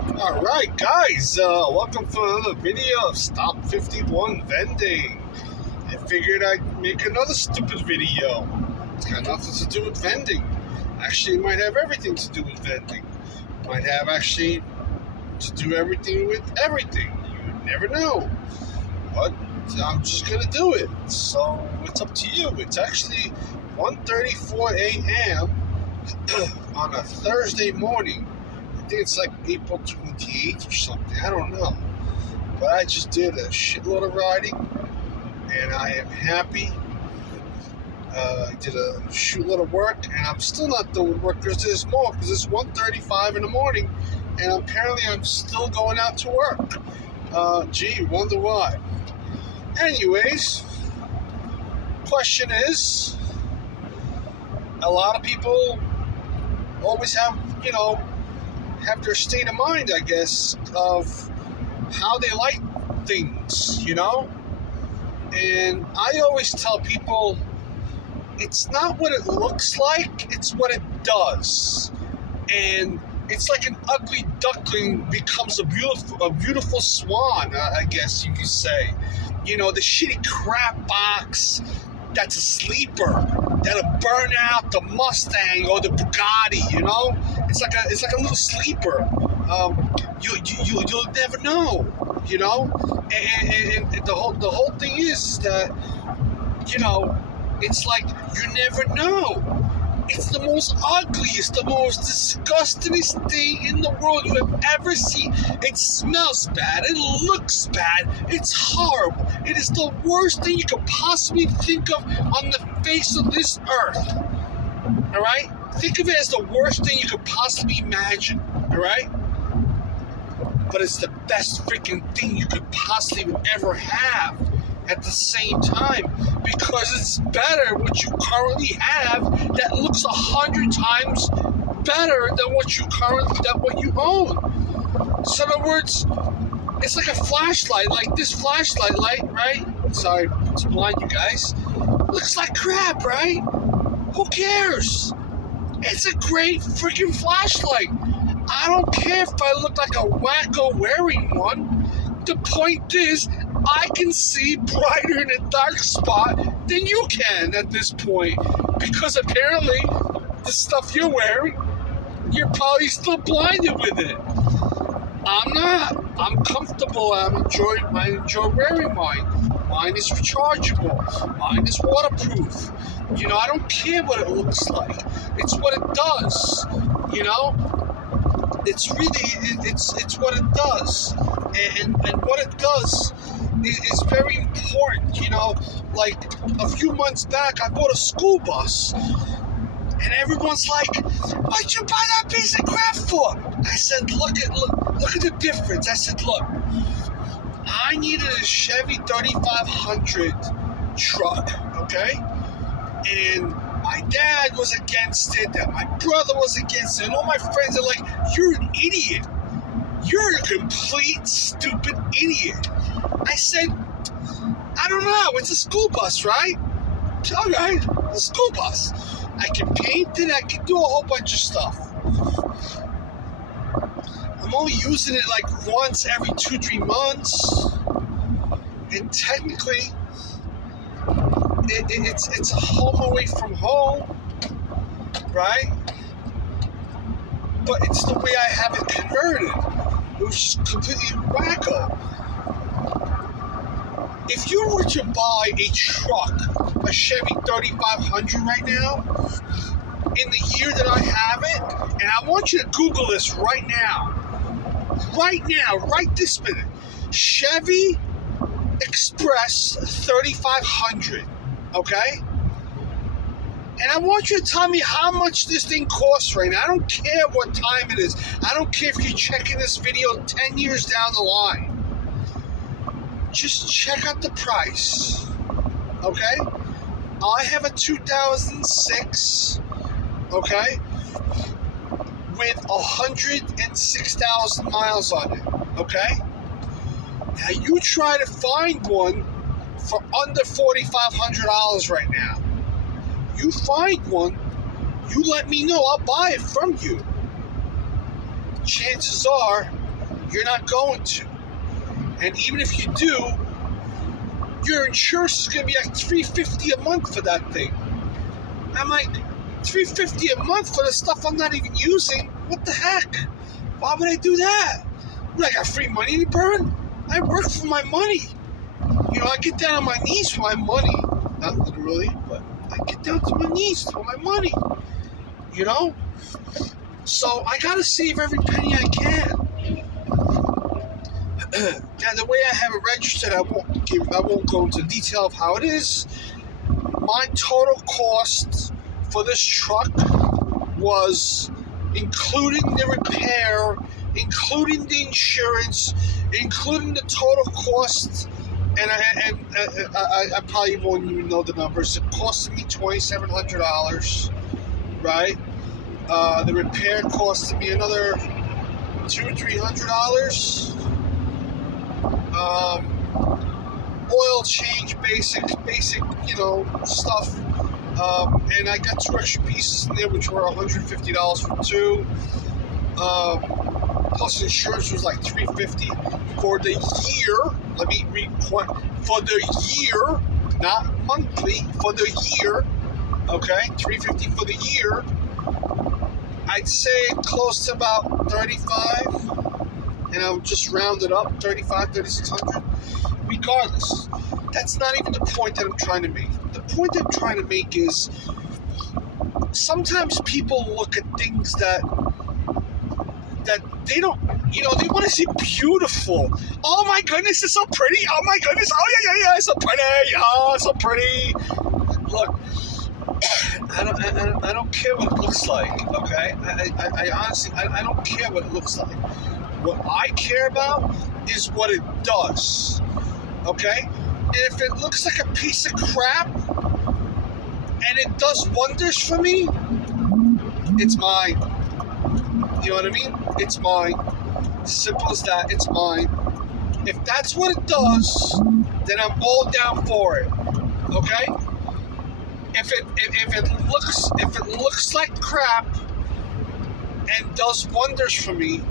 Alright guys, welcome for another video of Stop 51 Vending. I figured I'd make another stupid video. It's got nothing to do with vending. Actually, it might have everything to do with vending. Might have actually to do everything with everything. You never know. But I'm just gonna do it. So it's up to you. It's actually 1:34 a.m. on a Thursday morning. I think it's like April 28th or something. I don't know. But I just did a shitload of riding, and I am happy. I did a shitload of work, and I'm still not doing work because there's more, because it's 1:35 in the morning, and apparently I'm still going out to work. Gee, wonder why. Anyways, question is, a lot of people always have their state of mind, I guess, of how they like things, And I always tell people, it's not what it looks like, it's what it does. And it's like an ugly duckling becomes a beautiful swan, I guess you could say. The shitty crap box that's a sleeper that'll burn out the Mustang or the Bugatti. It's like a little sleeper. You'll never know. And the whole thing is that it's like you never know. It's the most ugliest, the most disgustingest thing in the world you have ever seen. It smells bad. It looks bad. It's horrible. It is the worst thing you could possibly think of on the face of this earth. All right? Think of it as the worst thing you could possibly imagine. All right? But it's the best freaking thing you could possibly ever have at the same time, because it's better what you currently have that looks 100 times better than what you own. So in other words, it's like a flashlight, like this flashlight light, right? Sorry to blind you guys. Looks like crap, right? Who cares? It's a great freaking flashlight. I don't care if I look like a wacko wearing one. The point is, I can see brighter in a dark spot than you can at this point, because apparently the stuff you're wearing, you're probably still blinded with it. I'm not. I'm comfortable. I enjoy wearing mine. Mine is rechargeable. Mine is waterproof. I don't care what it looks like. It's what it does. It's really, it's what it does. And what it does is very important. Like a few months back, I bought a school bus, and everyone's like, "What'd you buy that piece of crap for?" I said, "Look at the difference." I said, "Look, I needed a Chevy 3500 truck, okay? And my dad was against it, and my brother was against it, and all my friends are like, you're an idiot. You're a complete stupid idiot." I said, "I don't know. It's a school bus, right? All right, a school bus. I can paint it. I can do a whole bunch of stuff. I'm only using it like once every 2-3 months. And technically, it's a home away from home, right? But it's the way I have it converted, which is completely wacko. If you were to buy a truck, a Chevy 3500 right now, in the year that I have it, and I want you to Google this right now, right this minute, Chevy Express 3500, okay? And I want you to tell me how much this thing costs right now. I don't care what time it is. I don't care if you're checking this video 10 years down the line. Just check out the price, okay? I have a 2006, okay, with 106,000 miles on it, okay? Now you try to find one for under $4,500 right now. You find one, you let me know, I'll buy it from you. Chances are You're not going to. And even if you do, your insurance is going to be like $350 a month for that thing. I'm like, $350 a month for the stuff I'm not even using? What the heck? Why would I do that? What, I got free money to burn? I work for my money. I get down on my knees for my money. Not literally, but I get down to my knees for my money. So I gotta save every penny I can. Now the way I have it registered, I won't go into detail of how it is. My total cost for this truck was, including the repair, including the insurance, including the total cost, and I probably won't even know the numbers. It costed me $2,700, right? The repair costed me another $200-$300. Oil change, basic, stuff. And I got 2 extra pieces in there, which were $150 for 2. Plus insurance was like $350 for the year. Let me repeat, for the year, not monthly, for the year. Okay, $350 for the year. I'd say close to about 35, and I'll just round it up, 3,600. Regardless, that's not even the point that I'm trying to make. The point that I'm trying to make is sometimes people look at things that they don't, they want to see beautiful. Oh my goodness, it's so pretty. Oh my goodness. Oh yeah, it's so pretty. Oh, it's so pretty. Look, I don't care what it looks like, okay? I honestly, I don't care what it looks like. What I care about is what it does, okay? And if it looks like a piece of crap and it does wonders for me, it's mine. You know what I mean? It's mine. Simple as that. It's mine. If that's what it does, then I'm all down for it, okay? If it looks like crap and does wonders for me,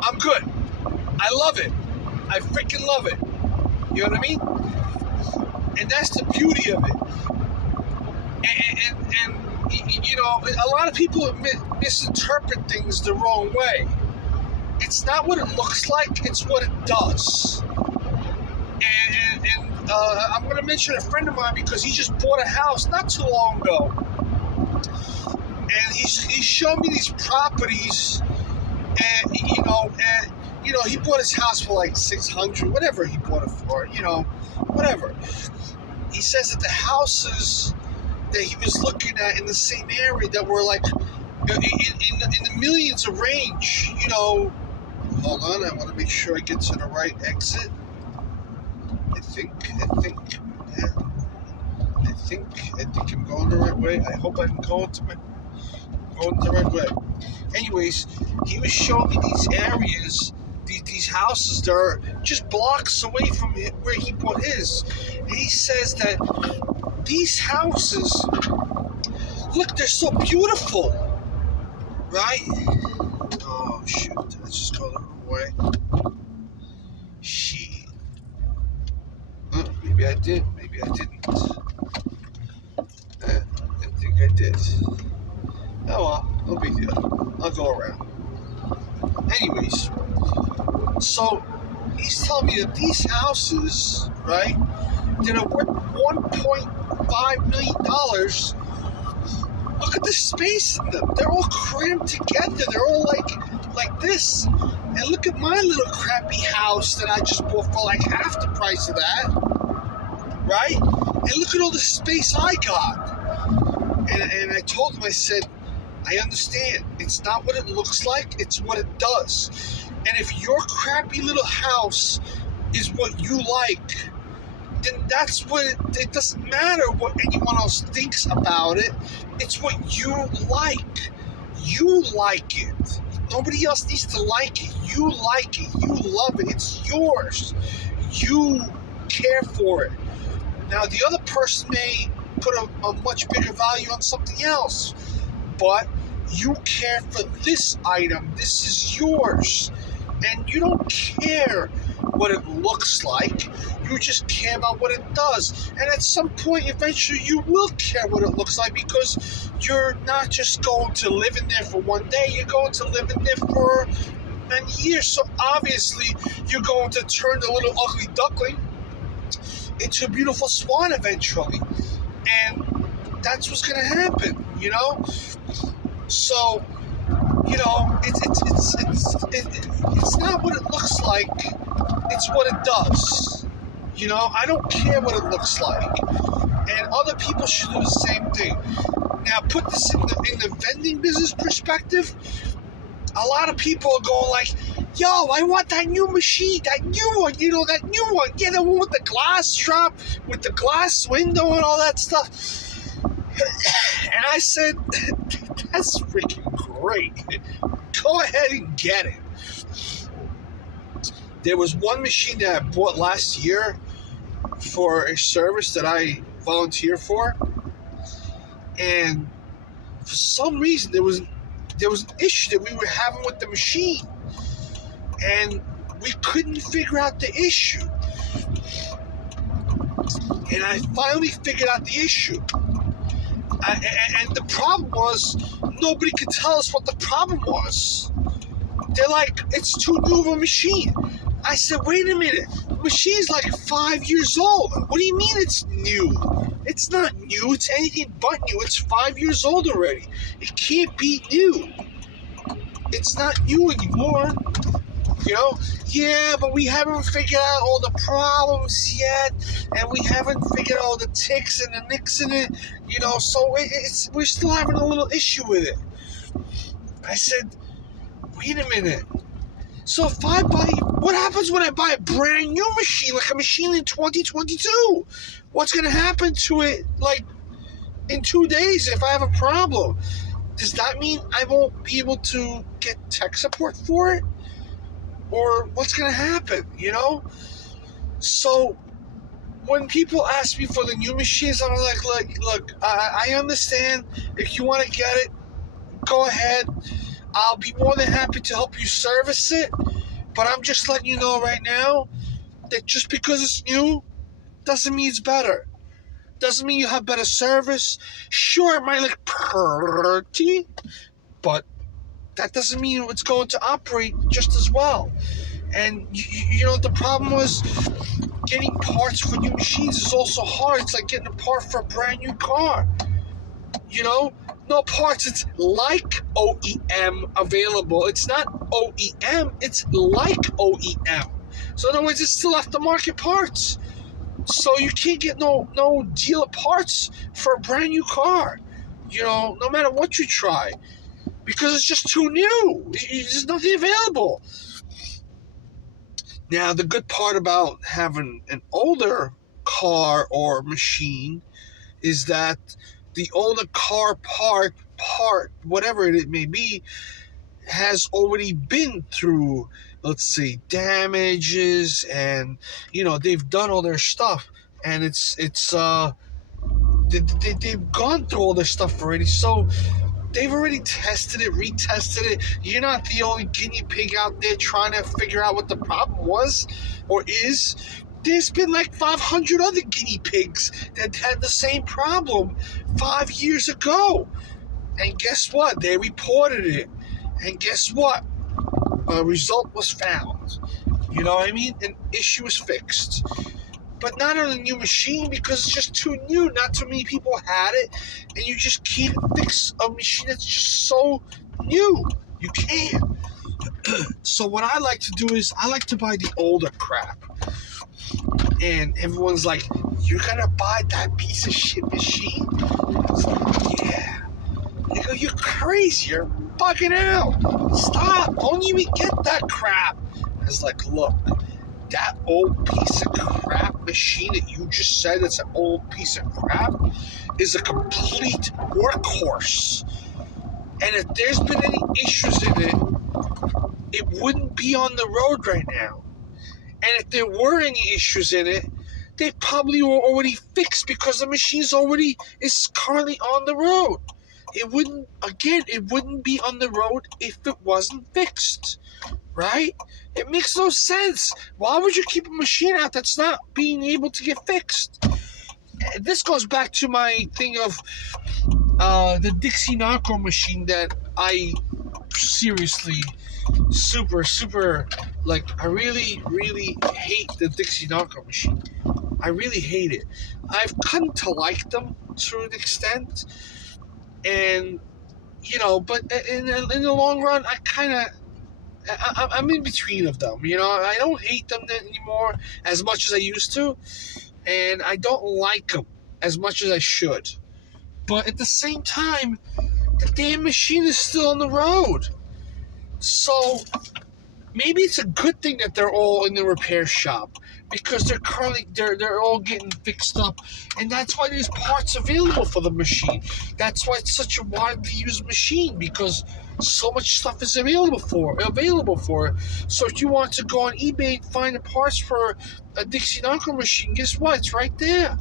I'm good. I love it. I freaking love it. You know what I mean? And that's the beauty of it. And a lot of people misinterpret things the wrong way. It's not what it looks like, it's what it does. And I'm going to mention a friend of mine because he just bought a house not too long ago. And he showed me these properties, and he bought his house for like $600, whatever he bought it for, whatever. He says that the houses that he was looking at in the same area that were like in the millions of range, Hold on, I want to make sure I get to the right exit. I think I'm going the right way. I hope I'm going the right way. Anyways, he was showing me these areas, these houses that are just blocks away from where he bought his. And he says that these houses, look, they're so beautiful, right? Oh, shoot. Did I just go the wrong way? Shit. Maybe I did. Maybe I didn't. I think I did. Oh well, no big deal. I'll go around. Anyways, so he's telling me that these houses, right, that are worth $1.5 million, look at the space in them. They're all crammed together. They're all like this. And look at my little crappy house that I just bought for like half the price of that. Right? And look at all the space I got. And I told him, I said, I understand. It's not what it looks like. It's what it does. And if your crappy little house is what you like, then that's what it doesn't matter what anyone else thinks about it. It's what you like. You like it. Nobody else needs to like it. You like it. You love it. It's yours. You care for it. Now, the other person may put a much bigger value on something else, but You care for this item. This is yours. And you don't care what it looks like. You just care about what it does. And at some point, eventually, you will care what it looks like, because you're not just going to live in there for one day. You're going to live in there for many years. So obviously, you're going to turn the little ugly duckling into a beautiful swan eventually. And that's what's going to happen, you know? So, you know, it's not what it looks like, it's what it does. You know, I don't care what it looks like. And other people should do the same thing. Now, put this in the vending business perspective. A lot of people are going like, yo, I want that new machine, that new one, you know, that new one. Yeah, the one with the glass drop, with the glass window and all that stuff. And I said, that's freaking great. Go ahead and get it. There was one machine that I bought last year for a service that I volunteer for. And for some reason, there was an issue that we were having with the machine. And we couldn't figure out the issue. And I finally figured out the issue. And the problem was, nobody could tell us what the problem was. They're like, it's too new of a machine. I said, wait a minute. The machine's like 5 years old. What do you mean it's new? It's not new. It's anything but new. It's 5 years old already. It can't be new. It's not new anymore. You know? Yeah, but we haven't figured out all the problems yet, and we haven't figured out all the ticks and the nicks in it, you know, so we're still having a little issue with it. I said, wait a minute. So if I buy, what happens when I buy a brand new machine, like a machine in 2022? What's going to happen to it, like, in 2 days if I have a problem? Does that mean I won't be able to get tech support for it? Or what's going to happen, you know? So when people ask me for the new machines, I'm like, look, I understand. If you want to get it, go ahead. I'll be more than happy to help you service it. But I'm just letting you know right now that just because it's new doesn't mean it's better. Doesn't mean you have better service. Sure, it might look pretty, but that doesn't mean it's going to operate just as well. And, you know, the problem was getting parts for new machines is also hard. It's like getting a part for a brand new car. You know, no parts. It's like OEM available. It's not OEM. It's like OEM. So in other words, it's still aftermarket parts. So you can't get no deal of parts for a brand new car. You know, no matter what you try. Because it's just too new. There's nothing available. Now, the good part about having an older car or machine is that the older car part, whatever it may be, has already been through, let's say, damages, and, you know, they've done all their stuff. And they've gone through all their stuff already. So they've already tested it, retested it. You're not the only guinea pig out there trying to figure out what the problem was or is. There's been like 500 other guinea pigs that had the same problem 5 years ago. And guess what? They reported it. And guess what? A result was found. You know what I mean? An issue was fixed. But not on a new machine, because it's just too new. Not too many people had it, and you just can't fix a machine that's just so new. You can't. So what I like to do is I like to buy the older crap. And everyone's like, you're gonna buy that piece of shit machine? It's like, yeah. They go, you're crazy. You're bugging out. Stop. Don't even get that crap. I was like, look. That old piece of crap machine that you just said it's an old piece of crap is a complete workhorse. And if there's been any issues in it, it wouldn't be on the road right now. And if there were any issues in it, they probably were already fixed because the machine's already is currently on the road. it wouldn't be on the road if it wasn't fixed, right? It makes no sense. Why would you keep a machine out that's not being able to get fixed? This goes back to my thing of the Dixie Narco machine that I seriously super like. I really hate the Dixie Narco machine. I really hate it. I've come to like them to an extent, and but in the long run, I'm in between of them. I don't hate them anymore as much as I used to, and I don't like them as much as I should. But at the same time, the damn machine is still on the road. So maybe it's a good thing that they're all in the repair shop, because they're all getting fixed up, and that's why there's parts available for the machine. That's why it's such a widely used machine, because so much stuff is available for it. So if you want to go on eBay and find the parts for a Dixie Narco machine, guess what? It's right there.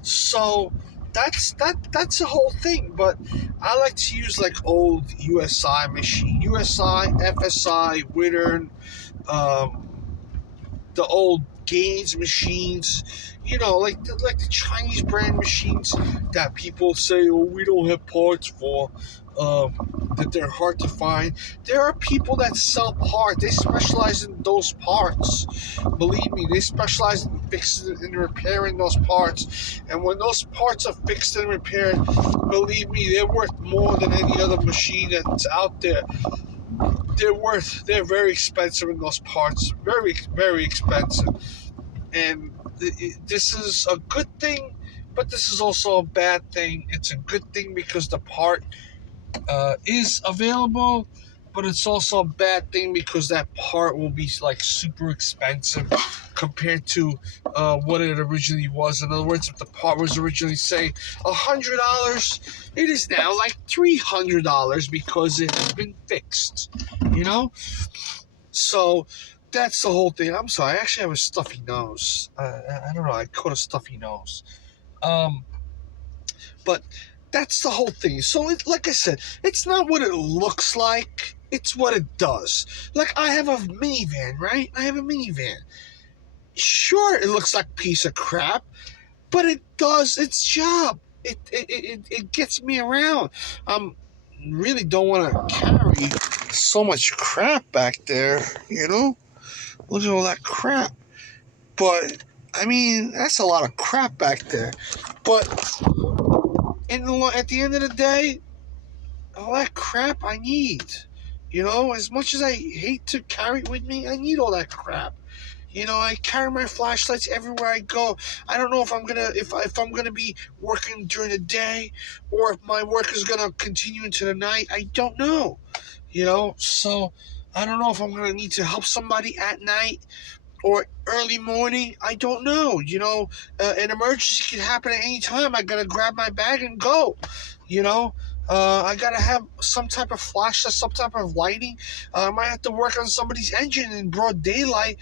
So that's the whole thing. But I like to use like old USI machine, FSI, Wittern, the old Gaines machines, like the Chinese brand machines that people say, oh, we don't have parts for, that they're hard to find. There are people that sell parts. They specialize in those parts. Believe me, they specialize in fixing and repairing those parts. And when those parts are fixed and repaired, believe me, they're worth more than any other machine that's out there. They're very expensive in those parts. Very, very expensive. And this is a good thing, but this is also a bad thing. It's a good thing because the part is available, but it's also a bad thing because that part will be like super expensive compared to what it originally was. In other words, if the part was originally, say, $100, it is now like $300 because it has been fixed. So that's the whole thing. I'm sorry, I actually have a stuffy nose. I don't know, I caught a stuffy nose. But that's the whole thing. So, like I said, it's not what it looks like, it's what it does. Like, I have a minivan, right? Sure, it looks like a piece of crap, but it does its job. It gets me around. Really don't want to carry so much crap back there, Look at all that crap. But, I mean, that's a lot of crap back there. But at the end of the day, all that crap I need. As much as I hate to carry it with me, I need all that crap. I carry my flashlights everywhere I go. I don't know if I'm gonna be working during the day, or if my work is gonna continue into the night. I don't know. So I don't know if I'm gonna need to help somebody at night or early morning. I don't know. An emergency can happen at any time. I gotta grab my bag and go. I gotta have some type of flashlight, some type of lighting. I might have to work on somebody's engine in broad daylight,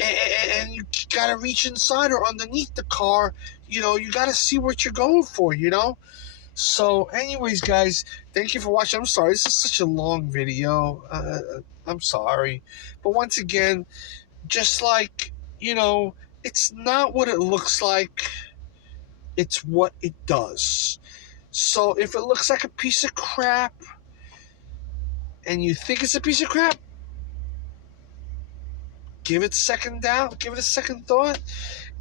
and you gotta reach inside or underneath the car. You gotta see what you're going for. So, anyways, guys, thank you for watching. I'm sorry, this is such a long video. I'm sorry, but once again, just like, it's not what it looks like, it's what it does. So if it looks like a piece of crap and you think it's a piece of crap, give it a second thought.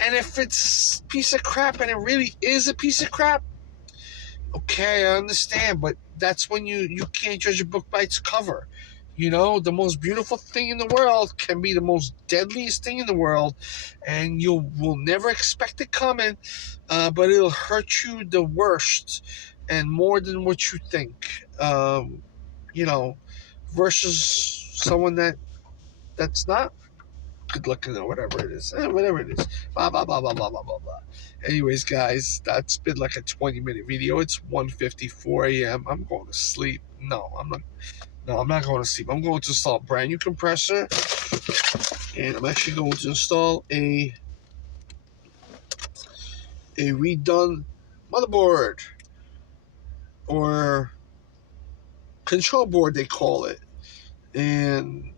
And if it's a piece of crap and it really is a piece of crap, okay, I understand, but that's when you can't judge a book by its cover. The most beautiful thing in the world can be the most deadliest thing in the world, and you will never expect it coming, but it'll hurt you the worst and more than what you think. Versus someone that's not good looking or whatever it is. Whatever it is. Blah, blah, blah, blah, blah, blah, blah, blah. Anyways, guys, that's been like a 20-minute video. It's 1:54 a.m. I'm going to sleep. No, I'm not going to sleep. I'm going to install a brand new compressor, and I'm actually going to install a redone motherboard. or control board, they call it. And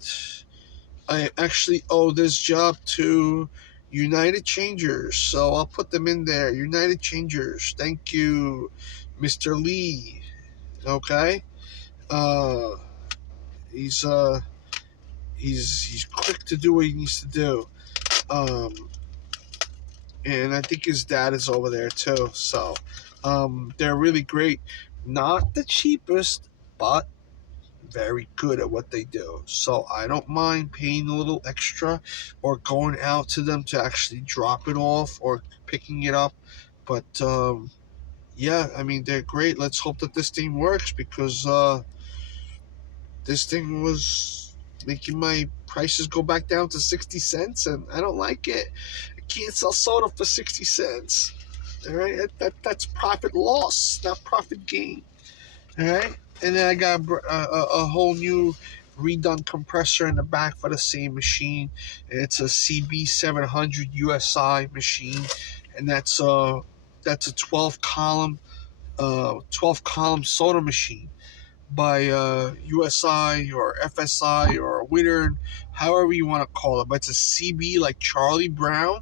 I actually owe this job to United Changers, so I'll put them in there. United Changers, thank you, Mr. Lee. Okay, uh, he's he's quick to do what he needs to do. And I think his dad is over there too. So, they're really great. Not the cheapest, but very good at what they do. So I don't mind paying a little extra or going out to them to actually drop it off or picking it up. But yeah, I mean, they're great. Let's hope that this thing works, because this thing was making my prices go back down to 60 cents, and I don't like it. I can't sell soda for 60 cents. All right, that's profit loss, not profit gain. All right, and then I got a whole new redone compressor in the back for the same machine. And it's a CB700 USI machine, and that's a 12 column soda machine by USI or FSI or Wittern, however you want to call it. But it's a CB like Charlie Brown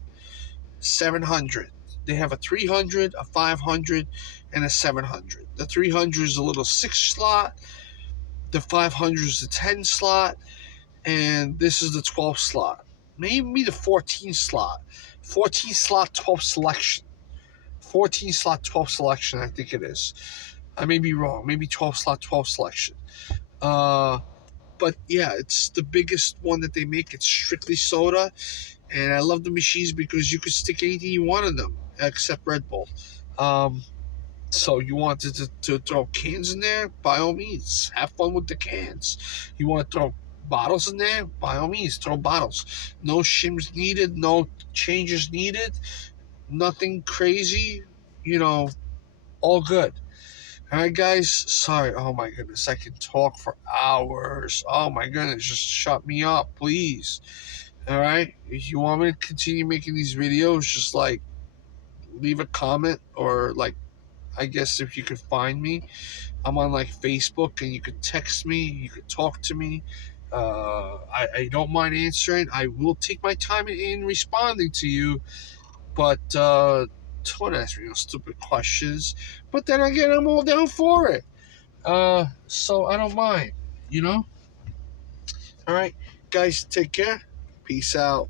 700. They have a 300, a 500, and a 700. The 300 is a little 6 slot, the 500 is the 10 slot, and this is the 12 slot. Maybe the 14 slot. 14 slot 12 selection. 14 slot 12 selection, I think it is. I may be wrong. Maybe 12 slot 12 selection. But yeah, it's the biggest one that they make. It's strictly soda. And I love the machines because you can stick anything you want in them except Red Bull. So you wanted to throw cans in there? By all means, have fun with the cans. You want to throw bottles in there? By all means, throw bottles. No shims needed, no changes needed, nothing crazy, all good. All right, guys. Sorry. Oh my goodness, I can talk for hours. Oh my goodness, just shut me up, please. All right. If you want me to continue making these videos, just like leave a comment, or like, I guess if you could find me, I'm on like Facebook, and you could text me, you could talk to me. I don't mind answering. I will take my time in responding to you, but don't ask me no stupid questions. But then again, I'm all down for it. So I don't mind. All right, guys, take care. Peace out.